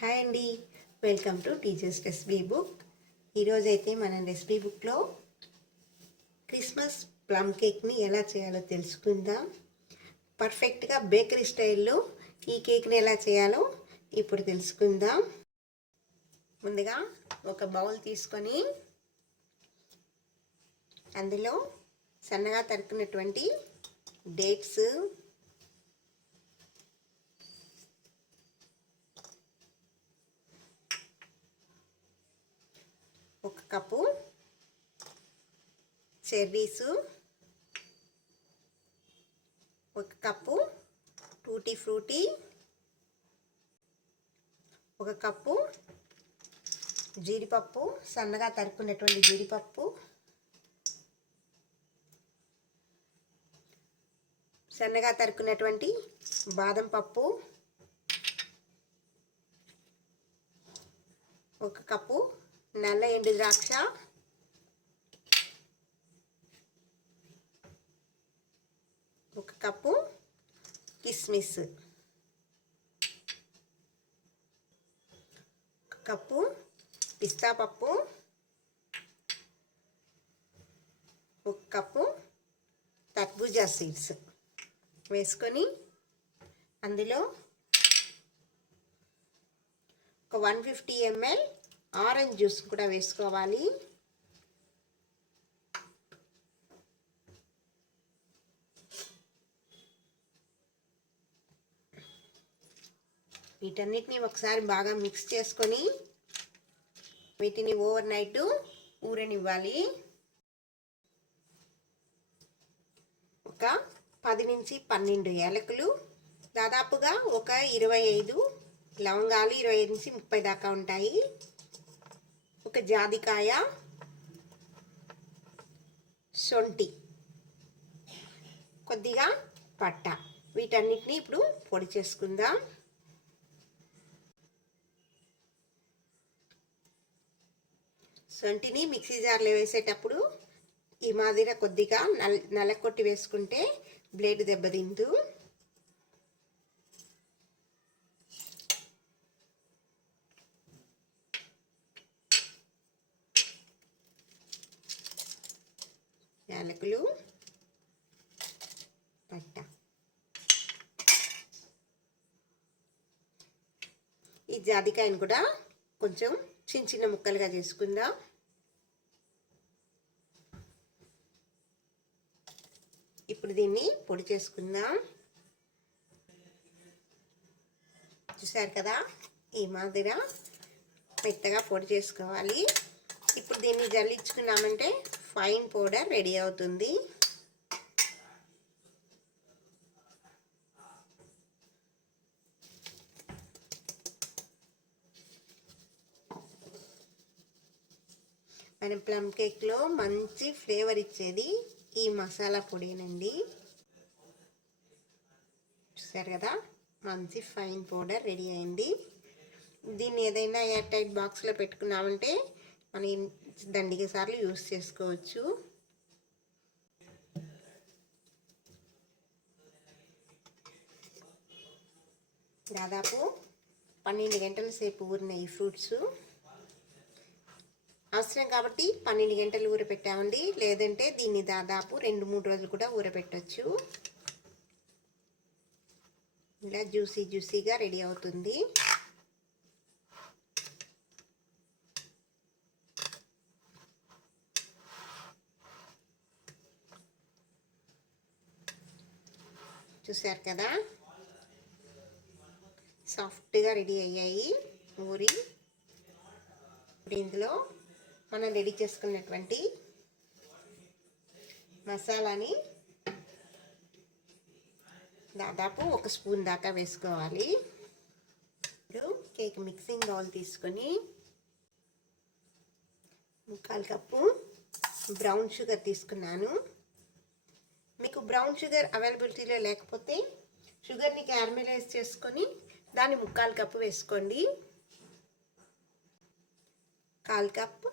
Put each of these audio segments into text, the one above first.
Hi అండి, welcome to teachers recipe book. ఈరోజైతే మనం రెసిపీ బుక్లో క్రిస్మస్ ప్లమ్ కేక్ని ఎలా చేయాలో తెలుసుకుందాం. పర్ఫెక్ట్గా బేకరీ స్టైల్లో ఈ కేక్ని ఎలా చేయాలో ఇప్పుడు తెలుసుకుందాం. ముందుగా ఒక బౌల్ తీసుకొని అందులో సన్నగా తరుక్కున్నటువంటి డేట్స్, ఒక కప్పు చెర్రీసు, ఒక కప్పు టూటీ ఫ్రూటీ, ఒక కప్పు జీడిపప్పు, సన్నగా తరుక్కున్నటువంటి జీడిపప్పు, సన్నగా తరుక్కున్నటువంటి బాదం పప్పు, ఒక కప్పు నల్ల ఎండు ద్రాక్ష, ఒక కప్పు కిస్మిస్, ఒక కప్పు పిస్తా పప్పు, ఒక కప్పు తర్బూజా సీడ్స్ వేసుకొని అందులో ఒక 150 ml ఆరెంజ్ జ్యూస్ కూడా వేసుకోవాలి. వీటన్నిటిని ఒకసారి బాగా మిక్స్ చేసుకొని వీటిని ఓవర్ నైట్ ఊరనివ్వాలి. ఒక 10 నుంచి 12 యాలకులు, దాదాపుగా ఒక 25 లవంగాలు, 25 నుంచి 30 దాకా ఉంటాయి. ఒక జాదికాయ, శొంఠి, కొద్దిగా పట్ట, వీటన్నిటిని ఇప్పుడు పొడి చేసుకుందాం. శొంఠిని మిక్సీ జార్లో వేసేటప్పుడు ఈ మాదిరిగా కొద్దిగా నలకొట్టి వేసుకుంటే బ్లేడ్ దెబ్బతిందు. యాలకులు, పట్ట, ఈ జాదికాయను కూడా కొంచెం చిన్న చిన్న ముక్కలుగా చేసుకుందాం. ఇప్పుడు దీన్ని పొడి చేసుకుందాం. చూసారు కదా, ఈ మాదిరిగా మెత్తగా పొడి చేసుకోవాలి. ఇప్పుడు దీన్ని జల్లించుకున్నామంటే ఫైన్ పౌడర్ రెడీ అవుతుంది. మన ప్లమ్ కేక్లో మంచి ఫ్లేవర్ ఇచ్చేది ఈ మసాలా పొడినండి. చూసారు కదా, మంచి ఫైన్ పౌడర్ రెడీ అయింది. దీన్ని ఏదైనా ఎయిర్ టైట్ బాక్స్లో పెట్టుకున్నామంటే మనం దండిగా సార్లు యూస్ చేసుకోవచ్చు. దాదాపు 12 గంటల సేపు ఊరిన ఈ ఫ్రూట్స్ అవసరం కాబట్టి 12 గంటలు ఊరపెట్టామండి. లేదంటే దీన్ని దాదాపు 2-3 రోజులు కూడా ఊరపెట్టచ్చు. ఇలా జ్యూసీగా రెడీ అవుతుంది. చూసారు కదా, సాఫ్ట్గా రెడీ అయ్యాయి ఊరి. ఇప్పుడు ఇందులో మనం రెడీ చేసుకున్నటువంటి మసాలాని దాదాపు 1 స్పూన్ దాకా వేసుకోవాలి. ఇప్పుడు కేక్ మిక్సింగ్ బౌల్ తీసుకొని 1/4 కప్పు బ్రౌన్ షుగర్ తీసుకున్నాను. మీకు బ్రౌన్ షుగర్ అవైలబిలిటీలో లేకపోతే షుగర్ని క్యారమెలైజ్ చేసుకొని దాన్ని 1/4 కప్పు వేసుకోండి. 1/4 కప్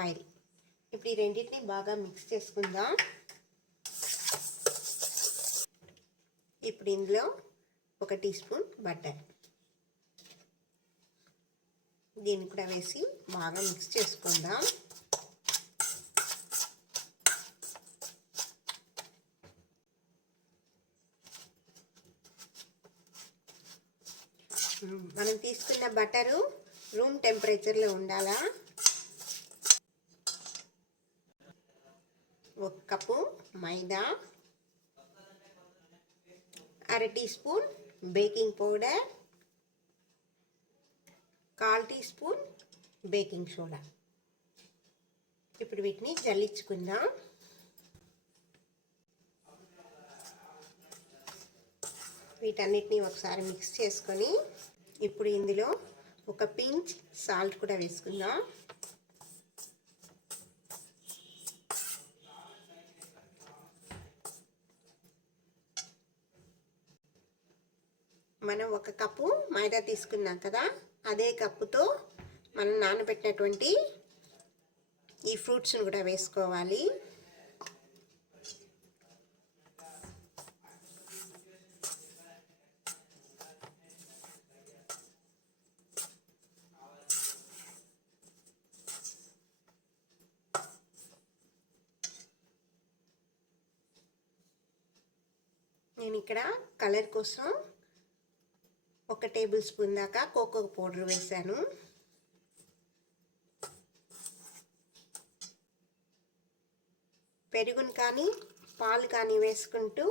ఆయిల్. ఇప్పుడు ఈ రెండింటిని బాగా మిక్స్ చేసుకుందాం. ఇప్పుడు ఇందులో 1 టీ స్పూన్ బటర్, దీన్ని కూడా వేసి బాగా మిక్స్ చేసుకుందాం. మనం తీసుకున్న బటరు రూమ్ టెంపరేచర్లో ఉండాలా. 1 cup maida, 1/2 teaspoon baking powder, 1/4 teaspoon baking soda. ఇప్పుడు వీటిని జల్లించుకుందాం. వీటన్నిటిని ఒకసారి మిక్స్ చేసుకొని ఇప్పుడు ఇందులో ఒక పించ్ సాల్ట్ కూడా వేసుకుందాం. మనం 1 కప్పు మైదా తీసుకున్నాం కదా, అదే కప్పుతో మనం నానబెట్టినటువంటి ఈ ఫ్రూట్స్ని కూడా వేసుకోవాలి. నేను ఇక్కడ కలర్ కోసం 1 టేబుల్ స్పూన్ దాకా కోకో పౌడర్ వేసాను. పెరుగును కానీ పాలు కానీ వేసుకుంటూ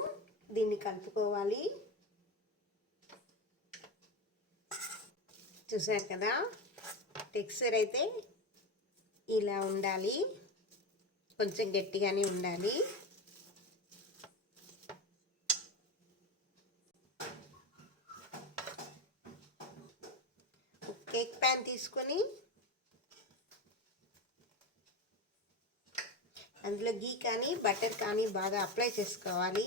దీన్ని కలుపుకోవాలి. చూసారు కదా, టెక్స్చర్ అయితే ఇలా ఉండాలి, కొంచెం గట్టిగానే ఉండాలి. కేక్ ప్యాన్ తీసుకొని అందులో గీ కానీ బటర్ కానీ బాగా అప్లై చేసుకోవాలి.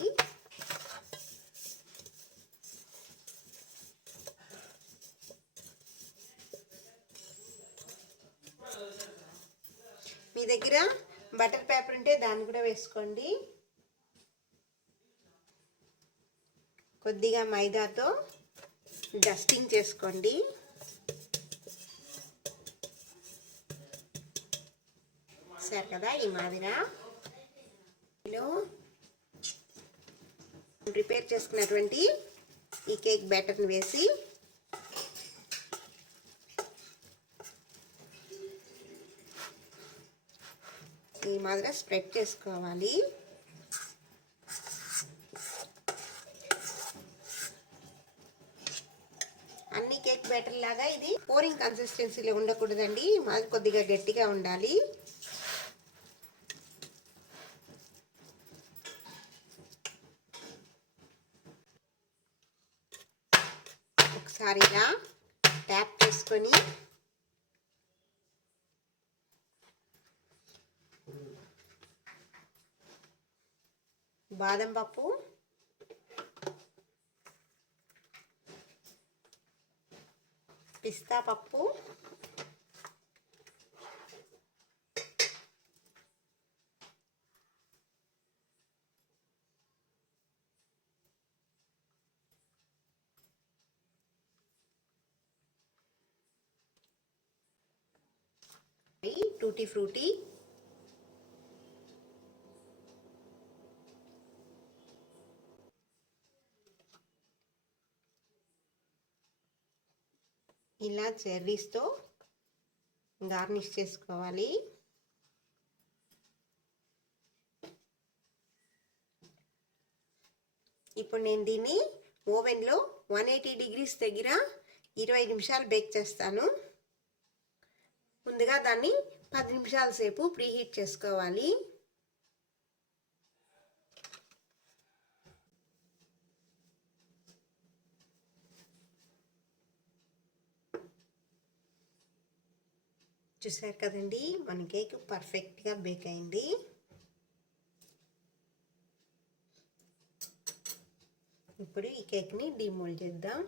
మీ దగ్గర బటర్ పేపర్ ఉంటే దాన్ని కూడా వేసుకోండి. కొద్దిగా మైదాతో డస్టింగ్ చేసుకోండి. సరే కదా, ఈ మాదిరిగా ప్రిపేర్ చేసుకున్నటువంటి ఈ కేక్ బ్యాటర్ని వేసి ఈ మాదిరిగా స్ప్రెడ్ చేసుకోవాలి. అన్ని కేక్ బ్యాటర్ లాగా ఇది పోరింగ్ కన్సిస్టెన్సీలో ఉండకూడదండి, మాది కొద్దిగా గట్టిగా ఉండాలి. ఒకసారి ఇలా ట్యాప్ చేసుకొని బాదం పప్పు, పిస్తా పప్పు, టూటీ ఫ్రూటీ, ఇలా చెర్రీస్తో గార్నిష్ చేసుకోవాలి. ఇప్పుడు నేను దీన్ని ఓవెన్లో 180 డిగ్రీస్ దగ్గర 20 నిమిషాలు బేక్ చేస్తాను. ముందుగా దాన్ని 10 నిమిషాల సేపు ప్రీహీట్ చేసుకోవాలి. చూసారు కదండి, మన కేక్ పర్ఫెక్ట్గా బేక్ అయింది. ఇప్పుడు ఈ కేక్ని డీమోల్డ్ చేద్దాం.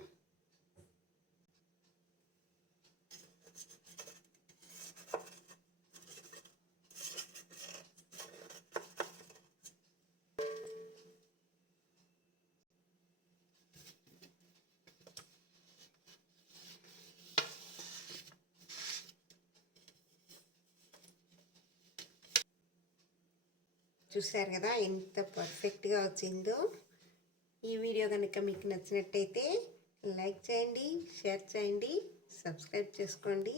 చూసారు కదా ఎంత పర్ఫెక్ట్గా వచ్చిందో. ఈ వీడియో కనుక మీకు నచ్చినట్టయితే లైక్ చేయండి, షేర్ చేయండి, సబ్స్క్రైబ్ చేసుకోండి.